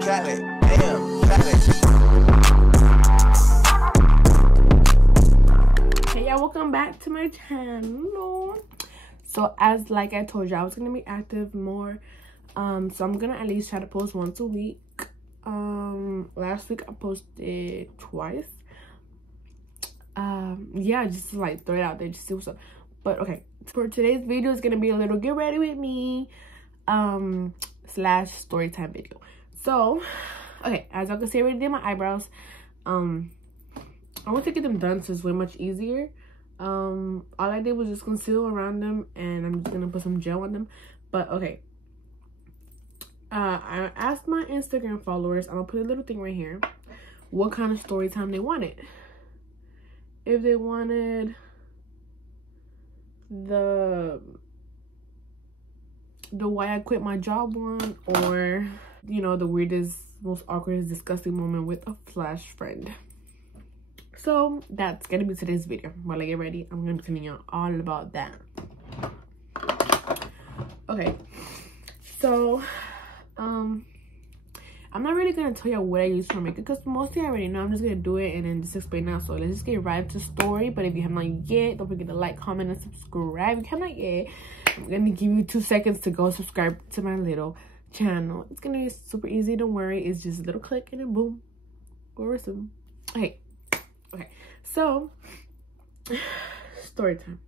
Cali, damn, Cali. Hey y'all, welcome back to my channel. So as like I told you, I was gonna be active more. So I'm gonna at least try to post once a week. Last week I posted twice. Yeah, just to, like, throw it out there, just see what's up. But okay, for today's video is gonna be a little get ready with me slash story time video. So okay, as y'all can see, I already did my eyebrows. I want to get them done so it's way much easier. All I did was just conceal around them, and I'm just gonna put some gel on them. But okay, I asked my Instagram followers, I'm gonna put a little thing right here, what kind of story time they wanted. If they wanted the why I quit my job one, or you know, the weirdest, most awkward, disgusting moment with a flash friend. So that's gonna be today's video. While I get ready, I'm gonna be telling you all about that. Okay, so I'm not really gonna tell you what I use for makeup because mostly I already know. I'm just gonna do it and then just explain now. So let's just get right to story. But if you have not yet, don't forget to like, comment, and subscribe. If you have not yet, I'm gonna give you 2 seconds to go subscribe to my little channel. It's gonna be super easy, don't worry. It's just a little click and then boom, go resume. Okay, so story time.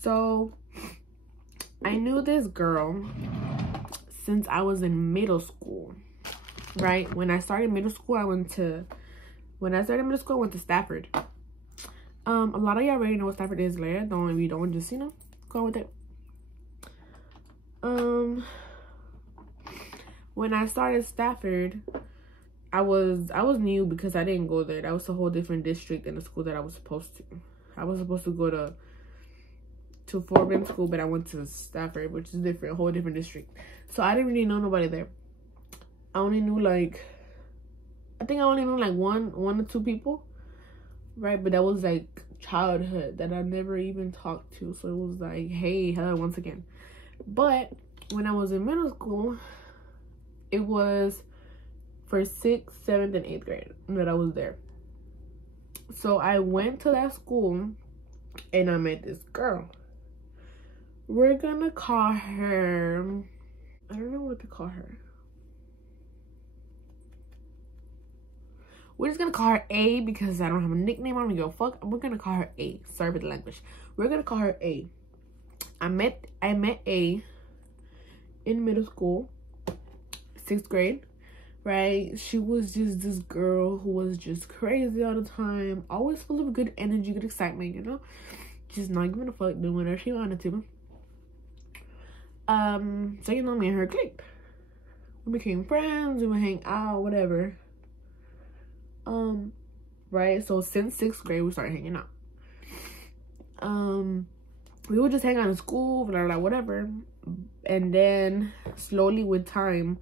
So I knew this girl since I was in middle school, right? When I started middle school, I went to Stafford. A lot of y'all already know what Stafford is, later. If you don't, just, you know, go with it. When I started Stafford, I was new because I didn't go there. That was a whole different district than the school that I was supposed to. I was supposed to go to Fort Bend school, but I went to Stafford, which is different, a whole different district. So I didn't really know nobody there. I only knew like, I think I only knew like one or 2 people, right? But that was like childhood that I never even talked to. So it was like, hey, hello once again. But when I was in middle school, it was for 6th, 7th, and 8th grade that I was there. So I went to that school and I met this girl. We're gonna call her, I don't know what to call her. We're just gonna call her A because I don't have a nickname. I don't give a fuck. We're gonna call her A. Sorry for the language. We're gonna call her A. I met A in middle school, 6th grade, right? She was just this girl who was just crazy all the time, always full of good energy, good excitement, you know, just not giving a fuck, doing whatever she wanted to. So you know, me and her clicked. We became friends, we would hang out, whatever. Right, so since 6th grade we started hanging out. We would just hang out in school, blah, blah, whatever. And then slowly with time,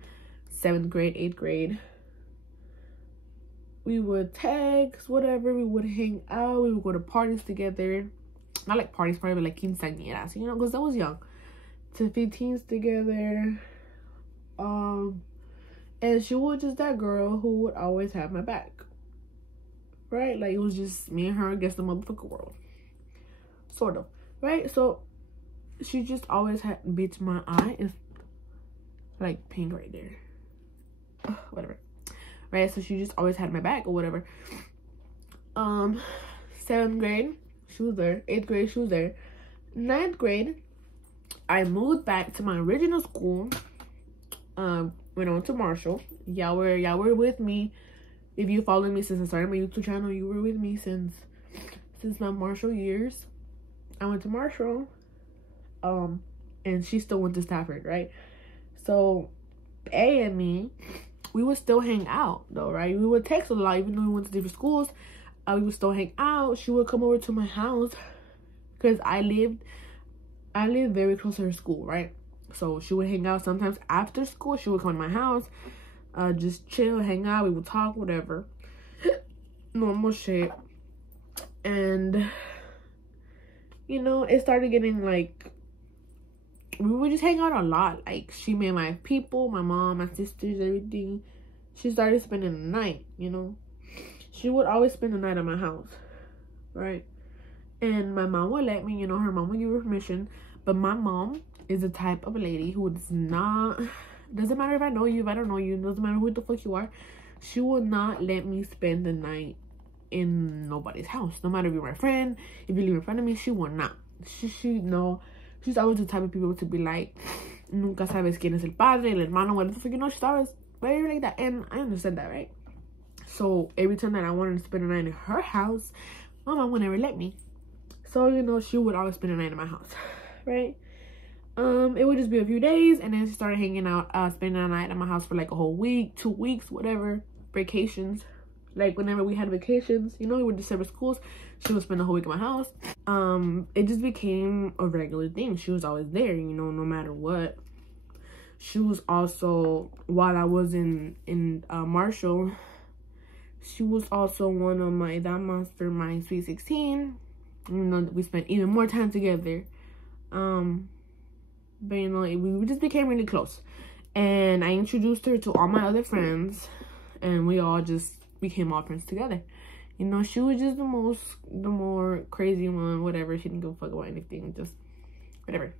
7th grade, 8th grade, we would text, whatever, we would hang out, we would go to parties together. Not like parties, but like quinceañeras, you know, because I was young. To 15s together. And she was just that girl who would always have my back, right? Like, it was just me and her against the motherfucking world, sort of, right? So she just always had, bitch, my eye is like pink right there. Ugh, whatever, right? So she just always had my back or whatever. 7th grade she was there, 8th grade she was there, 9th grade I moved back to my original school. When I went to Marshall. Y'all were with me. If you followed me since I started my YouTube channel, you were with me since my Marshall years. I went to Marshall. And she still went to Stafford, right? So A and me, we would still hang out though, right? We would text a lot, even though we went to different schools. We would still hang out. She would come over to my house because I lived very close to her school, right? So she would hang out sometimes after school. She would come to my house, just chill, hang out. We would talk, whatever, normal shit. And you know, it started getting like we would just hang out a lot. Like, she made my people, my mom, my sisters, everything. She started spending the night, you know. She would always spend the night at my house, right? And my mom would let me, you know, her mom would give her permission. But my mom is the type of lady who does not, doesn't matter if I know you, if I don't know you, doesn't matter who the fuck you are, she will not let me spend the night in nobody's house. No matter if you're my friend, if you live in front of me, she will not. No, she's always the type of people to be like, nunca sabes quién es el padre, el hermano, whatever the fuck, you know, she's always very like that. And I understand that, right? So every time that I wanted to spend the night in her house, my mom would never let me. So, you know, she would always spend the night in my house, right? It would just be a few days, and then she started hanging out, spending the night at my house for like a whole week, 2 weeks, whatever. Vacations, like whenever we had vacations, you know, we would do separate schools, she would spend the whole week at my house. It just became a regular thing. She was always there, you know, no matter what. She was also, while I was in Marshall, she was also one of my damas for my Sweet 16. You know, we spent even more time together. But, you know, we just became really close. And I introduced her to all my other friends. And we all just became all friends together. You know, she was just the more crazy one, whatever. She didn't give a fuck about anything. Just, whatever.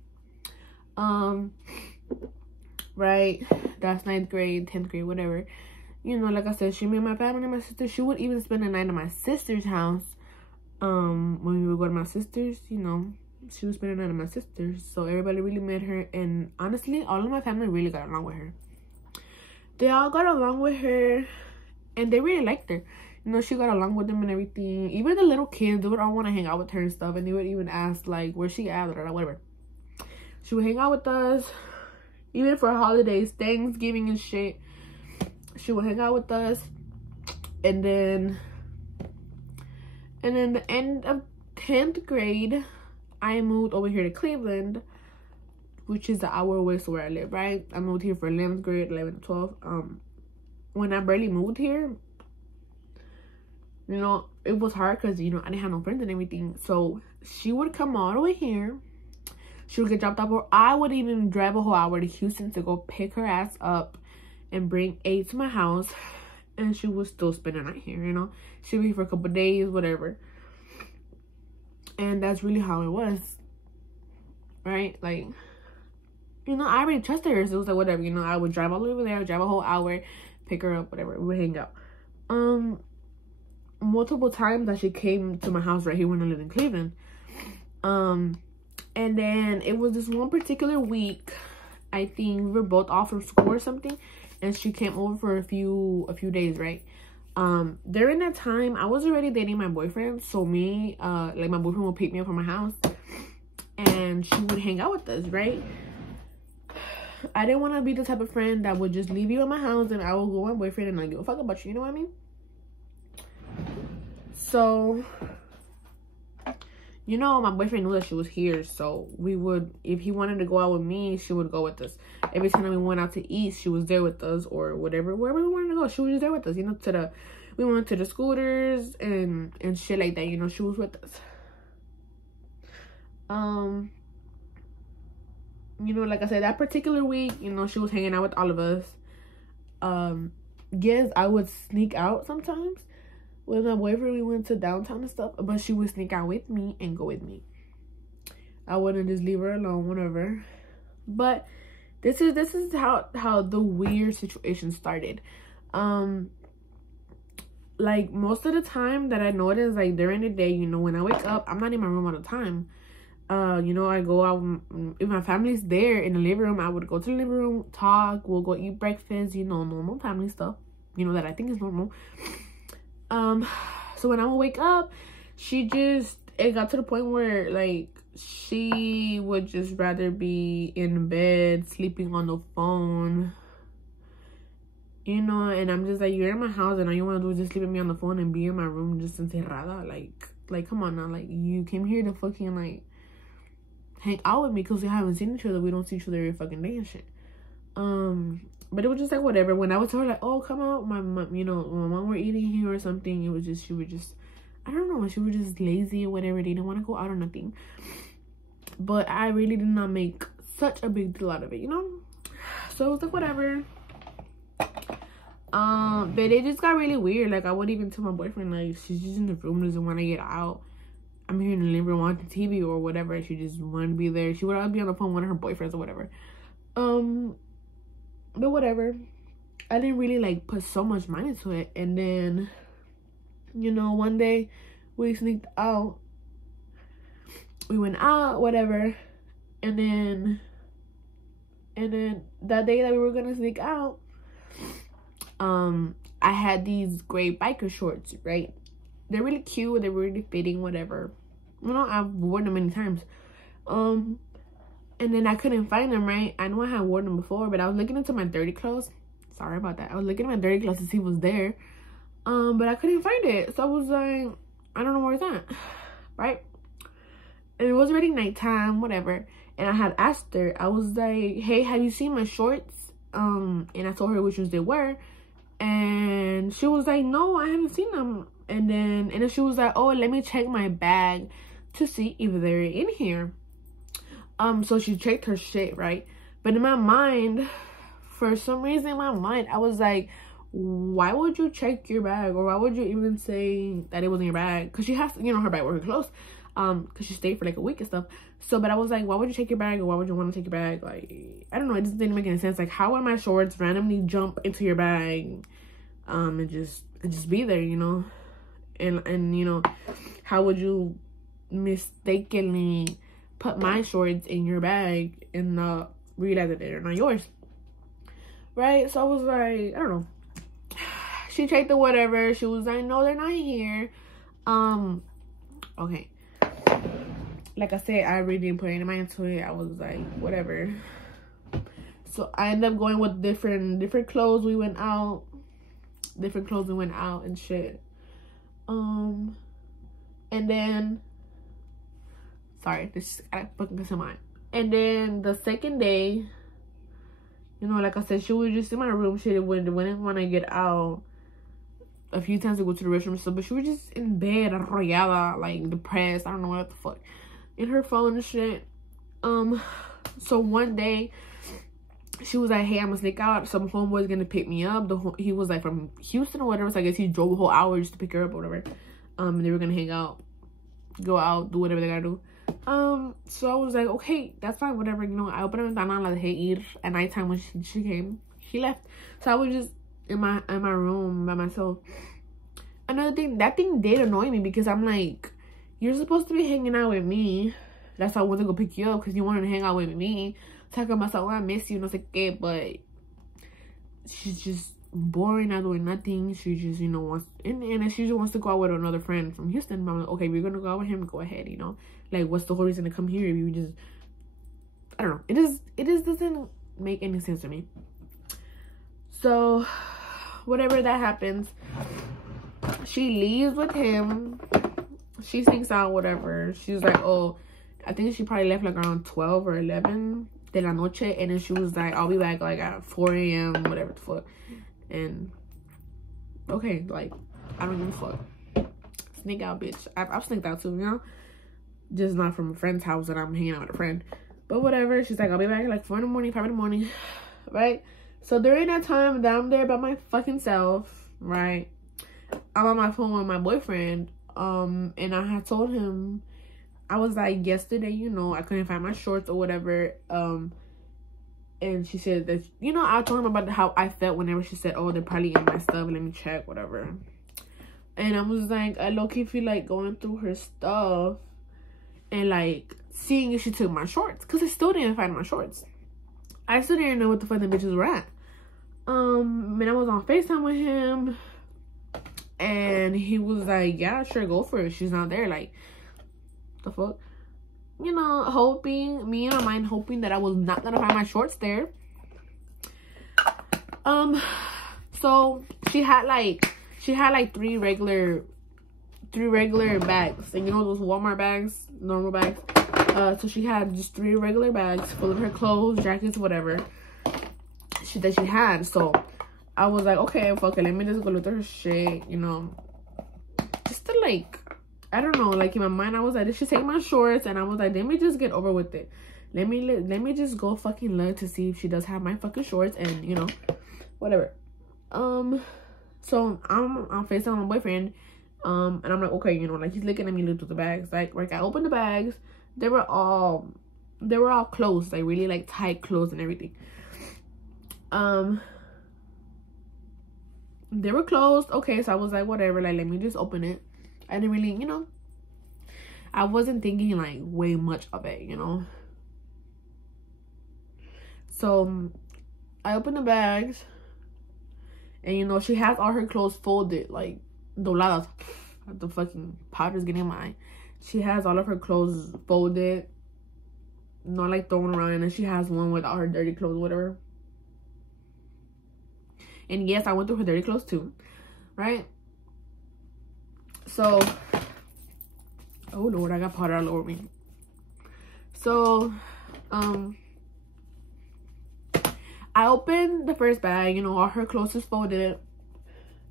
Right? That's 9th grade, 10th grade, whatever. You know, like I said, she made my family and my sister. She would even spend the night at my sister's house. When we would go to my sister's, you know, she would spend the night at my sister's. So everybody really met her. And honestly, all of my family really got along with her. They all got along with her. And they really liked her. You know, she got along with them and everything. Even the little kids, they would all want to hang out with her and stuff. And they would even ask, like, where she at or whatever. She would hang out with us. Even for holidays, Thanksgiving and shit. She would hang out with us. And then the end of 10th grade, I moved over here to Cleveland, which is an hour away from where I live, right? I moved here for 11th grade, 11th, 12th. When I barely moved here, you know, it was hard because, you know, I didn't have no friends and everything. So she would come all the way here. She would get dropped off, or I would even drive a whole hour to Houston to go pick her ass up and bring A to my house. And she would still spend the night here, you know. She'd be here for a couple of days, whatever. And that's really how it was, right? Like, you know, I already trusted her. So it was like, whatever, you know. I would drive all the way over there, drive a whole hour, pick her up, whatever. We would hang out. Multiple times that she came to my house right here when I lived in Cleveland. And then it was this one particular week, I think we were both off from school or something, and she came over for a few days, right? During that time, I was already dating my boyfriend, so me, like, my boyfriend would pick me up from my house, and she would hang out with us, right? I didn't want to be the type of friend that would just leave you at my house and I will go with my boyfriend and not give a fuck about you, you know what I mean? So, you know, my boyfriend knew that she was here, so we would, if he wanted to go out with me, she would go with us. Every time we went out to eat, she was there with us, or whatever, wherever we wanted to go, she was just there with us, you know, we went to the scooters and shit like that, you know, she was with us. You know, like I said, that particular week, you know, she was hanging out with all of us. Yes, I would sneak out sometimes. With my boyfriend, we went to downtown and stuff, but she would sneak out with me and go with me. I wouldn't just leave her alone, whatever. But this is how the weird situation started. Like, most of the time that I notice, like, during the day, you know, when I wake up, I'm not in my room all the time. You know, I go out, if my family's there in the living room, I would go to the living room, talk, we'll go eat breakfast, you know, normal family stuff, you know, that I think is normal. So when I would wake up, it got to the point where, like, she would just rather be in bed, sleeping on the phone, you know, and I'm just like, you're in my house and all you want to do is just sleep with me on the phone and be in my room just encerrada, like, come on now, like, you came here to fucking, like, hang out with me because we haven't seen each other, we don't see each other every fucking day and shit. But it was just like, whatever. When I would tell her, like, oh, come out, my mom, you know, my mom were eating here or something, it was just, she would just, I don't know, she was just lazy or whatever, they didn't want to go out or nothing. But I really did not make such a big deal out of it, you know? So it was like, whatever. But it just got really weird. Like, I wouldn't even tell my boyfriend, like, she's just in the room, doesn't want to get out. I'm here in the living room watching TV or whatever. She just wanted to be there. She would always be on the phone with one of her boyfriends or whatever. But whatever. I didn't really, like, put so much mind into it. And then, you know, one day we sneaked out. We went out, whatever. And then that day that we were gonna sneak out, I had these gray biker shorts, right? They're really cute, they're really fitting, whatever. You know, I've worn them many times. And then I couldn't find them, right? I know I had worn them before, but I was looking into my dirty clothes. Sorry about that. I was looking at my dirty clothes to see what was there. But I couldn't find it. So I was like, I don't know where it's at, right? And it was already nighttime, whatever. And I had asked her, I was like, hey, have you seen my shorts? And I told her which ones they were. And she was like, no, I haven't seen them. And then she was like, oh, let me check my bag to see if they're in here. So she checked her shit, right? But in my mind, for some reason in my mind, I was like, why would you check your bag? Or why would you even say that it was in your bag? Because she has to, you know, her bag were close. Because she stayed for like a week and stuff. So, but I was like, why would you check your bag? Or why would you want to take your bag? Like, I don't know. It just didn't make any sense. Like, how would my shorts randomly jump into your bag? And just be there, you know? And you know, how would you mistakenly put my shorts in your bag and not realize that they're not yours? Right? So I was like, I don't know. She checked or whatever. She was like, no, they're not here. Okay. Like I said, I really didn't put any mind into it. I was like, whatever. So I ended up going with different clothes. We went out. Different clothes we went out and shit. And then, sorry, this I fucking to mind. And then the second day, you know, like I said, she was just in my room. She wouldn't want to get out. A few times to go to the restroom and stuff, but she was just in bed, arrollada, like depressed. I don't know what the fuck, in her phone and shit. So one day she was like, hey, I'm gonna sneak out. Some homeboy's gonna pick me up. He was like from Houston or whatever, so I guess he drove a whole hour just to pick her up or whatever. And they were gonna hang out, go out, do whatever they gotta do. So I was like, okay, that's fine, whatever, you know. I opened up ventana, like, hey, at nighttime when she came, he left. So I was just in my room by myself. Another thing, that thing did annoy me, because I'm like, you're supposed to be hanging out with me. That's why I wanted to go pick you up, because you wanted to hang out with me, talking about myself, I miss you, and I was like, okay, but she's just boring, not doing nothing. She just, you know, wants, and she just wants to go out with another friend from Houston. But I'm like, okay, we're gonna go out with him, go ahead, you know. Like, what's the whole reason to come here if you just, I don't know, it just doesn't make any sense to me. So whatever that happens, she leaves with him. She sneaks out, whatever. She was like, oh, I think she probably left like around 12 or 11 de la noche. And then she was like, I'll be back like at 4 a.m, whatever the fuck. And okay, like, I don't give a fuck. Sneak out, bitch. I've sneaked out too, you know, just not from a friend's house and I'm hanging out with a friend. But whatever. She's like, I'll be back at like 4 in the morning, 5 in the morning, right? So during that time that I'm there by my fucking self, right, I'm on my phone with my boyfriend, and I had told him, I was like, yesterday, you know, I couldn't find my shorts or whatever, and she said that, you know, I told him about how I felt whenever she said, oh, they're probably in my stuff, let me check, whatever. And I was like, I low-key feel like going through her stuff and like seeing if she took my shorts, because I still didn't find my shorts. I still didn't know what the fuck the bitches were at. And I was on FaceTime with him, and he was like, yeah, sure, go for it. She's not there. Like, the fuck? You know, hoping, me in my mind, hoping that I was not gonna find my shorts there. So she had like three regular bags, and you know those Walmart bags, normal bags. So she had just 3 regular bags full of her clothes, jackets, whatever that she had. So I was like, okay, fuck it, let me just go look at her shit, you know, just to like, I don't know, like in my mind I was like, did she take my shorts? And I was like, let me just get over with it. let me just go fucking look to see if she does have my fucking shorts, and you know, whatever. So I'm on FaceTime with my boyfriend, and I'm like, okay, you know, like he's looking at me look through the bags. Like I opened the bags, they were all closed, like really like tight closed and everything. They were closed. Okay, so I was like, whatever, like let me just open it. I didn't really, you know, I wasn't thinking like way much of it, you know. So I opened the bags, and you know, she has all her clothes folded, like dobladas. The fucking powder's getting in my eye. She has all of her clothes folded, not like thrown around, and then she has one with all her dirty clothes, whatever. And yes, I went through her dirty clothes too, right? So, oh Lord, I got powder all over me. So, I opened the first bag, you know, all her clothes is folded.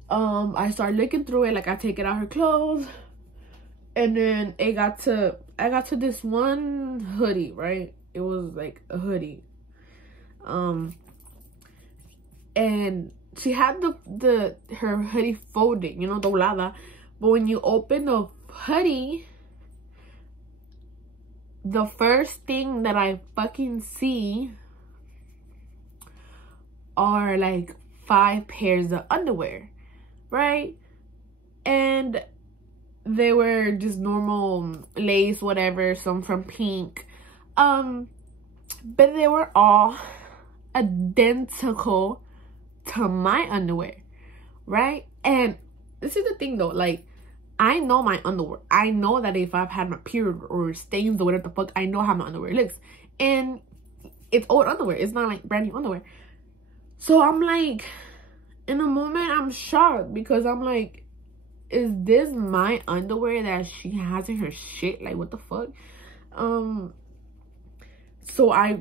I started looking through it, like I take it out her clothes, and then I got to this one hoodie, right? It was like a hoodie. And she had her hoodie folded, you know, doblada. But when you open the hoodie, the first thing that I fucking see are like 5 pairs of underwear, right? And they were just normal lace, whatever, some from Pink, but they were all identical to my underwear, right? And this is the thing though, like I know my underwear. I know that if I've had my period or stains or whatever the fuck, I know how my underwear looks, and it's old underwear. It's not like brand new underwear. So I'm like, in a moment, I'm shocked, because I'm like, is this my underwear that she has in her shit? Like, what the fuck? So I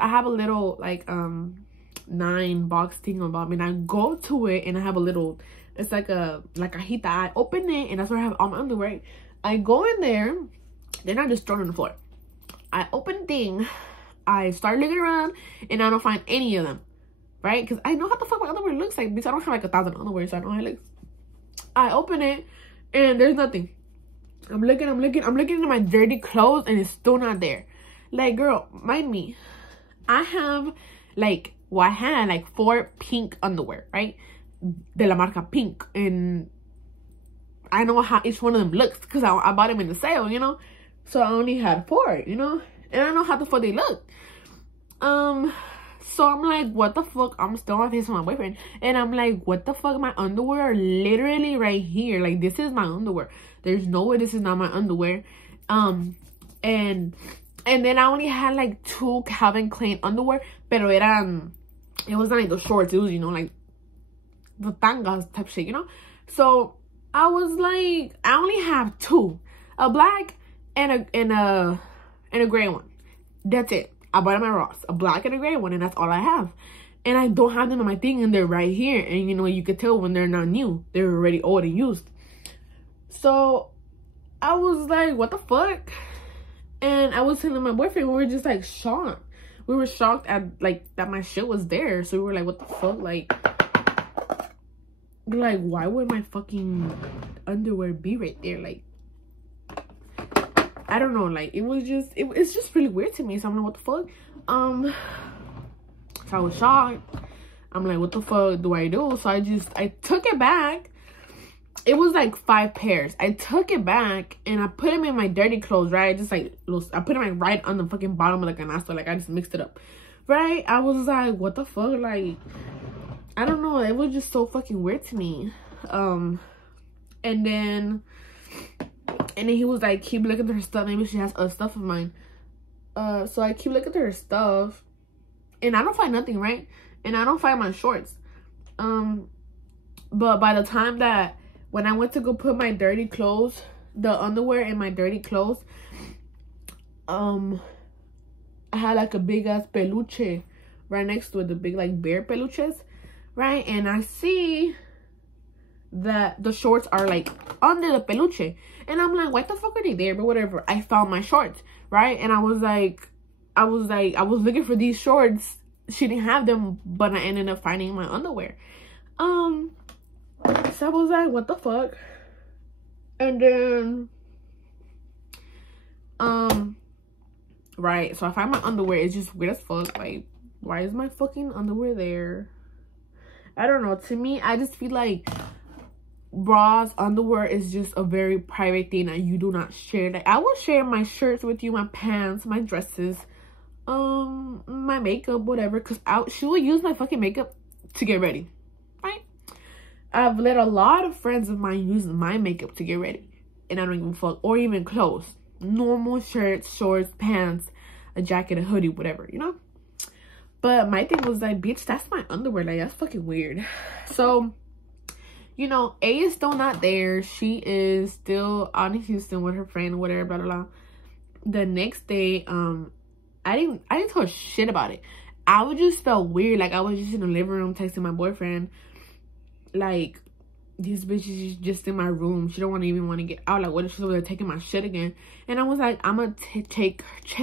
have a little, like, 9 box thing about me, and I go to it, and I have a little, it's like a hita. I open it, and that's where I have all my underwear. I go in there, then I just throw it on the floor. I open the thing, I start looking around, and I don't find any of them. Right? Because I know how the fuck my underwear looks like, because I don't have like 1,000 underwear, so I know how it looks. I open it, and there's nothing. I'm looking into my dirty clothes, and it's still not there. Like, girl, mind me, I have like, well, I had like 4 pink underwear, right? De la marca Pink, and I know how each one of them looks, because I bought them in the sale, you know? So I only had 4, you know? And I know how the fuck they look. So I'm like, what the fuck? I'm still on face with my boyfriend, and I'm like, what the fuck? My underwear are literally right here. Like, this is my underwear. There's no way this is not my underwear. And then I only had like 2 Calvin Klein underwear, pero it wasn't like the shorts. It was, you know, like the tangas type shit, you know. So I was like, I only have 2, a black and a gray one. That's it. I bought them at Ross, a black and a gray one, and that's all I have. And I don't have them in my thing, and they're right here. And you know, you could tell when they're not new. They're already old and used. So I was like, what the fuck? And I was telling my boyfriend, we were just like shocked. We were shocked at like that my shit was there. So we were like, what the fuck? Like why would my fucking underwear be right there? Like, I don't know, like it's just really weird to me. So I'm like, what the fuck? So I was shocked. I'm like, what the fuck do I do? So I took it back. It was like 5 pairs. I took it back, and I put them in my dirty clothes, right? Just like I put them like right on the fucking bottom of like an asshole. Like I just mixed it up, right? I was like, what the fuck? Like, I don't know. It was just so fucking weird to me. And then he was like, keep looking at her stuff. Maybe she has other stuff of mine. So I keep looking at her stuff, and I don't find nothing, right? And I don't find my shorts. But by the time that when I went to go put my dirty clothes, the underwear in my dirty clothes, I had like a big ass peluche right next to it, the big like bear peluches, right? And I see that the shorts are like under the peluche, and I'm like, what the fuck are they there? But whatever, I found my shorts, right? And I was like, I was looking for these shorts. She didn't have them, but I ended up finding my underwear. So I was like, what the fuck? And then right, so I find my underwear. It's just weird as fuck. Like, why is my fucking underwear there? I don't know. To me, I just feel like bras, underwear is just a very private thing that you do not share. Like, I will share my shirts with you, my pants, my dresses, my makeup, whatever, because she will use my fucking makeup to get ready, right? I've let a lot of friends of mine use my makeup to get ready, and I don't even fuck, or even clothes, normal shirts, shorts, pants, a jacket, a hoodie, whatever, you know. But my thing was like, bitch, that's my underwear. Like, that's fucking weird. So, you know, A is still not there. She is still out in Houston with her friend, whatever, blah, blah, blah. The next day, I didn't tell her shit about it. I was just felt weird. Like, I was just in the living room texting my boyfriend. Like, this bitch is just in my room. She don't even want to get out. Like, what if she's over there taking my shit again? And I was like, I'm gonna check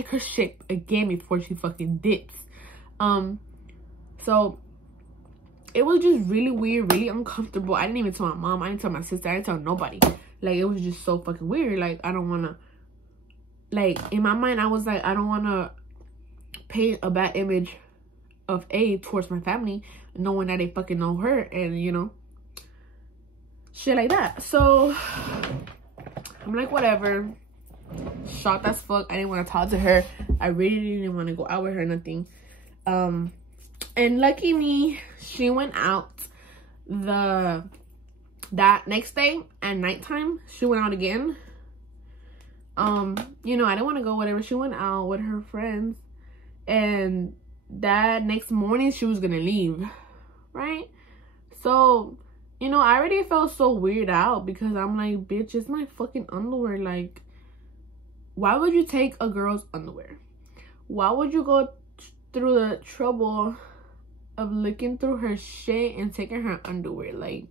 her shit again before she fucking dips. So it was just really weird, really uncomfortable. I didn't even tell my mom. I didn't tell my sister. I didn't tell nobody. Like, it was just so fucking weird. Like, I don't want to, like, in my mind, I was like, I don't want to paint a bad image of A towards my family, knowing that they fucking know her, and, you know, shit like that. So I'm like, whatever. Shocked as fuck. I didn't want to talk to her. I really didn't want to go out with her or nothing. And lucky me, she went out that next day at nighttime. She went out again. You know, I didn't want to go, whatever. She went out with her friends, and that next morning she was gonna leave, right? So, you know, I already felt so weird out, because I'm like, bitch, it's my fucking underwear. Like, why would you take a girl's underwear? Why would you go through the trouble of looking through her shit and taking her underwear? Like,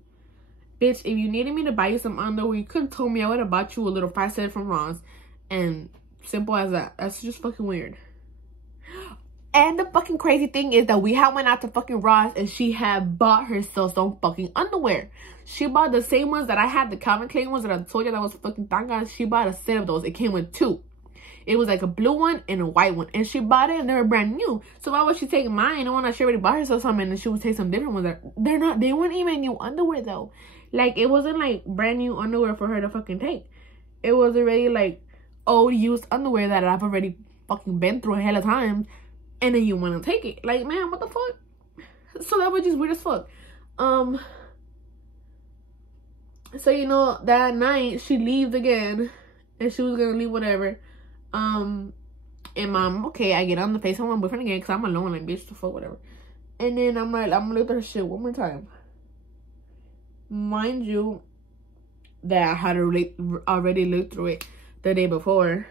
bitch, if you needed me to buy you some underwear, you could have told me. I would have bought you a little 5-set from Ross. And simple as that. That's just fucking weird. And the fucking crazy thing is that we had went out to fucking Ross, and she had bought herself some fucking underwear. She bought the same ones that I had, the Calvin Klein ones that I told you that was fucking tanga. She bought a set of those. It came with 2. It was like a blue one and a white one, and she bought it, and they were brand new. So why would she take mine? The one that she already bought herself something, and she would take some different ones. They weren't even new underwear though. Like, it wasn't like brand new underwear for her to fucking take. It was already like old used underwear that I've already fucking been through a hell of times, and then you want to take it. Like, man, what the fuck? So that was just weird as fuck. So, you know, that night she leaves again, and she was gonna leave, whatever. And mom, okay, I get on the face of my boyfriend again, because I'm alone, like, bitch, the fuck, whatever. And then I'm like, I'm gonna look at her shit one more time. Mind you, that I had already looked through it the day before,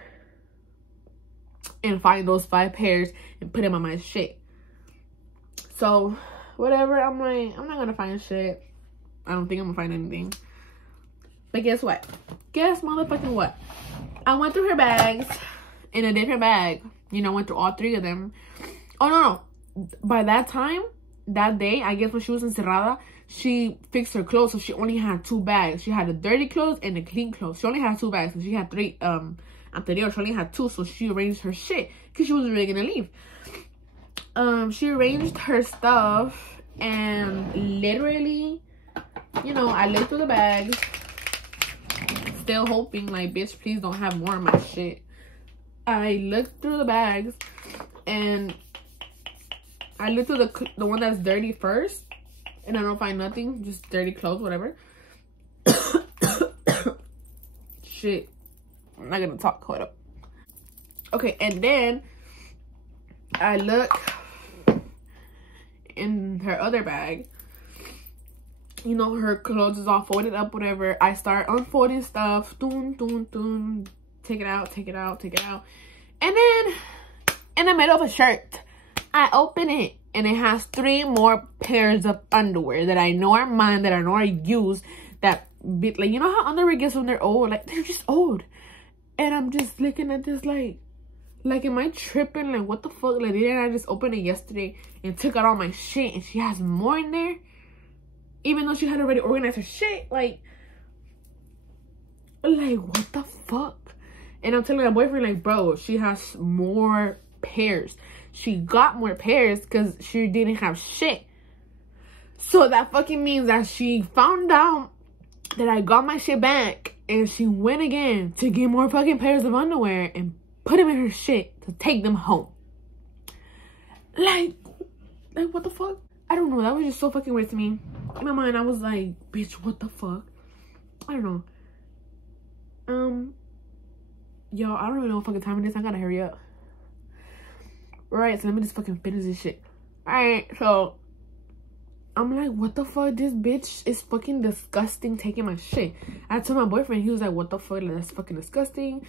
and find those 5 pairs and put them on my shit. So, whatever, I'm like, I'm not gonna find shit. I don't think I'm gonna find anything. But guess what? Guess motherfucking what? I went through her bags in a different bag. You know, went through all 3 of them. Oh, no. By that time, that day, I guess when she was encerrada, she fixed her clothes. So she only had 2 bags. She had the dirty clothes and the clean clothes. She only had 2 bags. So she had 3, anterior. She only had 2. So she arranged her shit, because she was really gonna leave. She arranged her stuff, and literally, you know, I looked through the bags, still hoping, like, bitch, please don't have more of my shit. I looked through the bags, and I looked through the one that's dirty first, and I don't find nothing, just dirty clothes, whatever. Shit, I'm not gonna talk. Hold up. Okay, and then I look in her other bag. You know, her clothes is all folded up, whatever. I start unfolding stuff. Doom, doom, doom. Take it out, take it out, take it out. And then, in the middle of a shirt, I open it, and it has 3 more pairs of underwear that I know are mine, that I know I use, that, like, you know how underwear gets when they're old? Like, they're just old. And I'm just looking at this, like, Like, am I tripping? Like, what the fuck? Like, didn't I just open it yesterday and took out all my shit and she has more in there? Even though she had already organized her shit. Like, what the fuck? And I'm telling my boyfriend, like, bro, she has more pairs. She got more pairs because she didn't have shit. So that fucking means that she found out that I got my shit back and she went again to get more fucking pairs of underwear and put them in her shit to take them home. Like what the fuck? I don't know. That was just so fucking weird to me. In my mind, I was like, bitch, what the fuck? I don't know. Yo, I don't even know what fucking time it is. I gotta hurry up. Right, so let me just fucking finish this shit. Alright, so I'm like, what the fuck? This bitch is fucking disgusting taking my shit. I told my boyfriend, he was like, what the fuck? Like, that's fucking disgusting.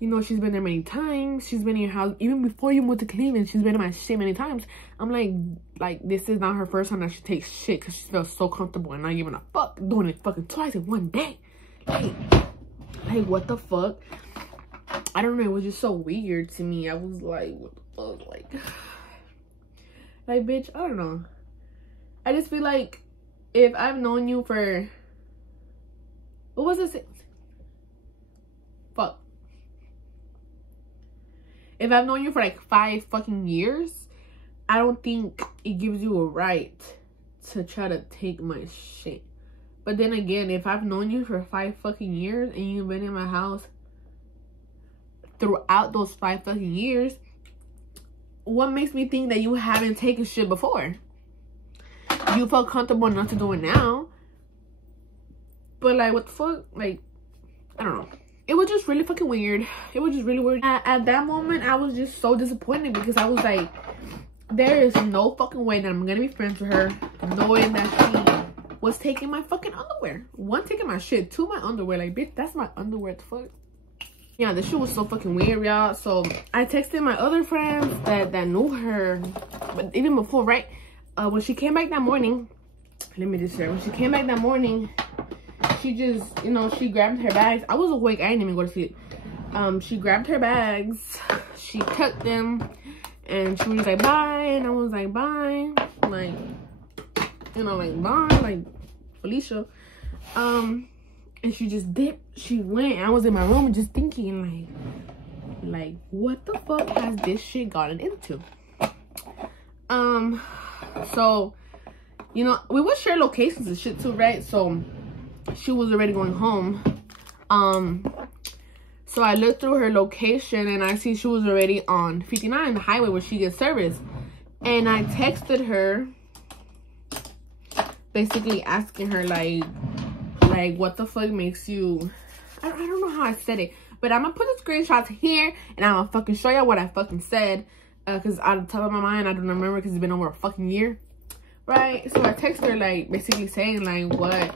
You know, she's been there many times. She's been in your house. Even before you moved to Cleveland, she's been in my shit many times. I'm like, this is not her first time that she takes shit because she feels so comfortable and not giving a fuck. Doing it fucking twice in one day. Like, what the fuck? I don't know. It was just so weird to me. I was like, what the fuck? Like, bitch, I don't know. I just feel like if I've known you for, what was it? Fuck. If I've known you for like 5 fucking years, I don't think it gives you a right to try to take my shit. But then again, if I've known you for 5 fucking years and you've been in my house throughout those 5 fucking years, what makes me think that you haven't taken shit before? You felt comfortable enough to do it now. But like, what the fuck? Like, I don't know. It was just really fucking weird. It was just really weird. At that moment, I was just so disappointed because I was like, there is no fucking way that I'm gonna be friends with her knowing that she was taking my fucking underwear. 1, taking my shit. 2, my underwear. Like, bitch, that's my underwear. The fuck? Yeah, this shit was so fucking weird, y'all. So I texted my other friends that knew her, but even before, right? When she came back that morning, let me just share. When she came back that morning, she just, you know, she grabbed her bags. I was awake. I didn't even go to sleep. She grabbed her bags. She tucked them. And she was like, bye. And I was like, bye. Like, you know, like, bye. Like, Felicia. And she just dipped. She went. I was in my room just thinking, like, what the fuck has this shit gotten into? So, you know, we would share locations and shit too, right? So she was already going home. So I looked through her location and I see she was already on 59, the highway where she gets service. And I texted her, basically asking her like what the fuck makes you, I don't know how I said it, but I'm gonna put the screenshots here and I'm gonna fucking show y'all what I fucking said. Because out of the top of my mind, I don't remember because it's been over a fucking year. Right? So I text her, like, basically saying, like, what?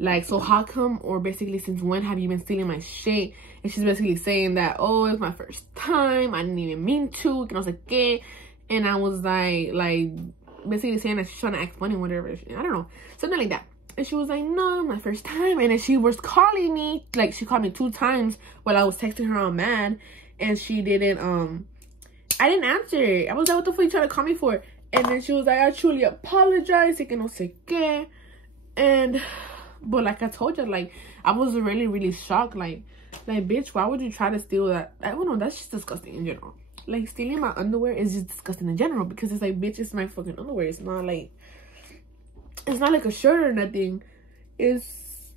Like, so how come, or basically, since when have you been stealing my shit? And she's basically saying that, oh, it was my first time. I didn't even mean to. And I was like, ¿qué? And I was like, basically saying that she's trying to act funny, whatever. I don't know. Something like that. And she was like, no, my first time. And then she was calling me. Like, she called me 2 times while I was texting her all mad. And she didn't, I didn't answer. I was like, what the fuck you trying to call me for? And then she was like, I truly apologize. Que no sé qué. And, but like I told you, like, I was really, really shocked. Like, bitch, why would you try to steal that? I don't know. That's just disgusting in general. Like, stealing my underwear is just disgusting in general. Because it's like, bitch, it's my fucking underwear. It's not like a shirt or nothing. It's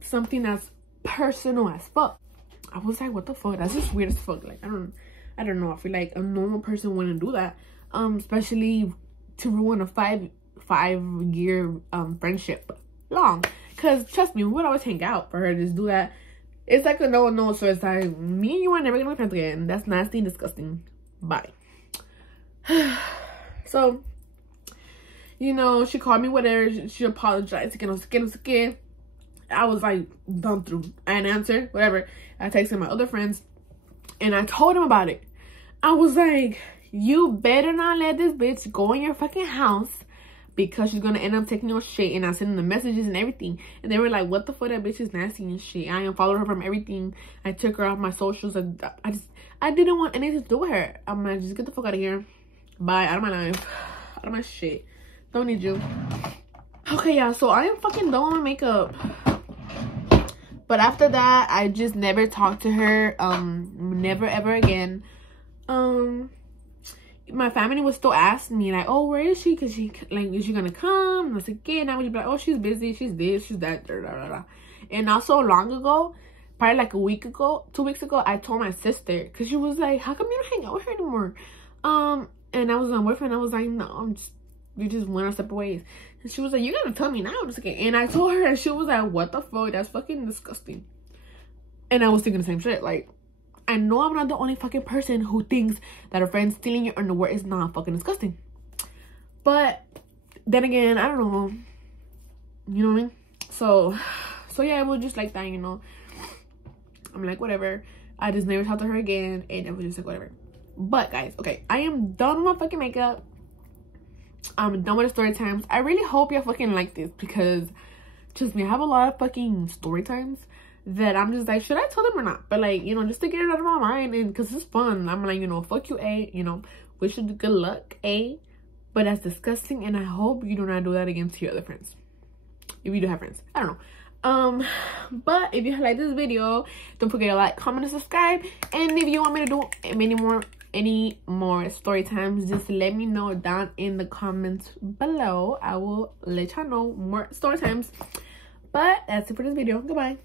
something that's personal as fuck. I was like, what the fuck? That's just weird as fuck. Like, I don't know. I feel like a normal person wouldn't do that. Especially to ruin a five-year friendship long. Because trust me, we would always hang out. For her to just do that, it's like a no. So it's like, me and you are never gonna be friends again. That's nasty and disgusting. Bye. So, you know, she called me whatever. She apologized. I was like, done through. I didn't answer. Whatever. I texted my other friends. And I told him about it. I was like, you better not let this bitch go in your fucking house, because she's gonna end up taking your shit and I send them the messages and everything. And they were like, what the fuck, that bitch is nasty and shit. I unfollowed her from everything. I took her off my socials. I didn't want anything to do with her. I'm like, just get the fuck out of here. Bye, out of my life, out of my shit. Don't need you. Okay, yeah, so I am fucking done with my makeup. But after that, I just never talked to her. Never ever again. My family would still ask me like, oh, where is she? Because she, like, is she gonna come? And I was like, yeah. And I would be like, oh, she's busy, she's this, she's that, blah, blah, blah. And not so long ago, probably like a week ago, 2 weeks ago, I told my sister, because she was like, how come you don't hang out with her anymore? And I was on boyfriend. I was like, no, we just went our separate ways. And she was like, you gotta tell me now. I'm just like, and I told her, and she was like, what the fuck? That's fucking disgusting. And I was thinking the same shit. Like, I know I'm not the only fucking person who thinks that a friend stealing your underwear is not fucking disgusting. But then again, I don't know. You know what I mean? So yeah, it was just like that, you know. I'm like, whatever. I just never talked to her again, and it was just like, whatever. But guys, okay, I am done with my fucking makeup. I'm done with the story times. I really hope y'all fucking like this, because trust me, I have a lot of fucking story times that I'm just like, should I tell them or not? But like, you know, just to get it out of my mind, and because it's fun. I'm like, you know, fuck you, A, you know, wish you good luck, A, but that's disgusting, and I hope you do not do that again to your other friends, if you do have friends. I don't know. But if you like this video, don't forget to like, comment, and subscribe. And if you want me to do any more story times, just let me know down in the comments below. I will let y'all know more story times. But that's it for this video. Goodbye.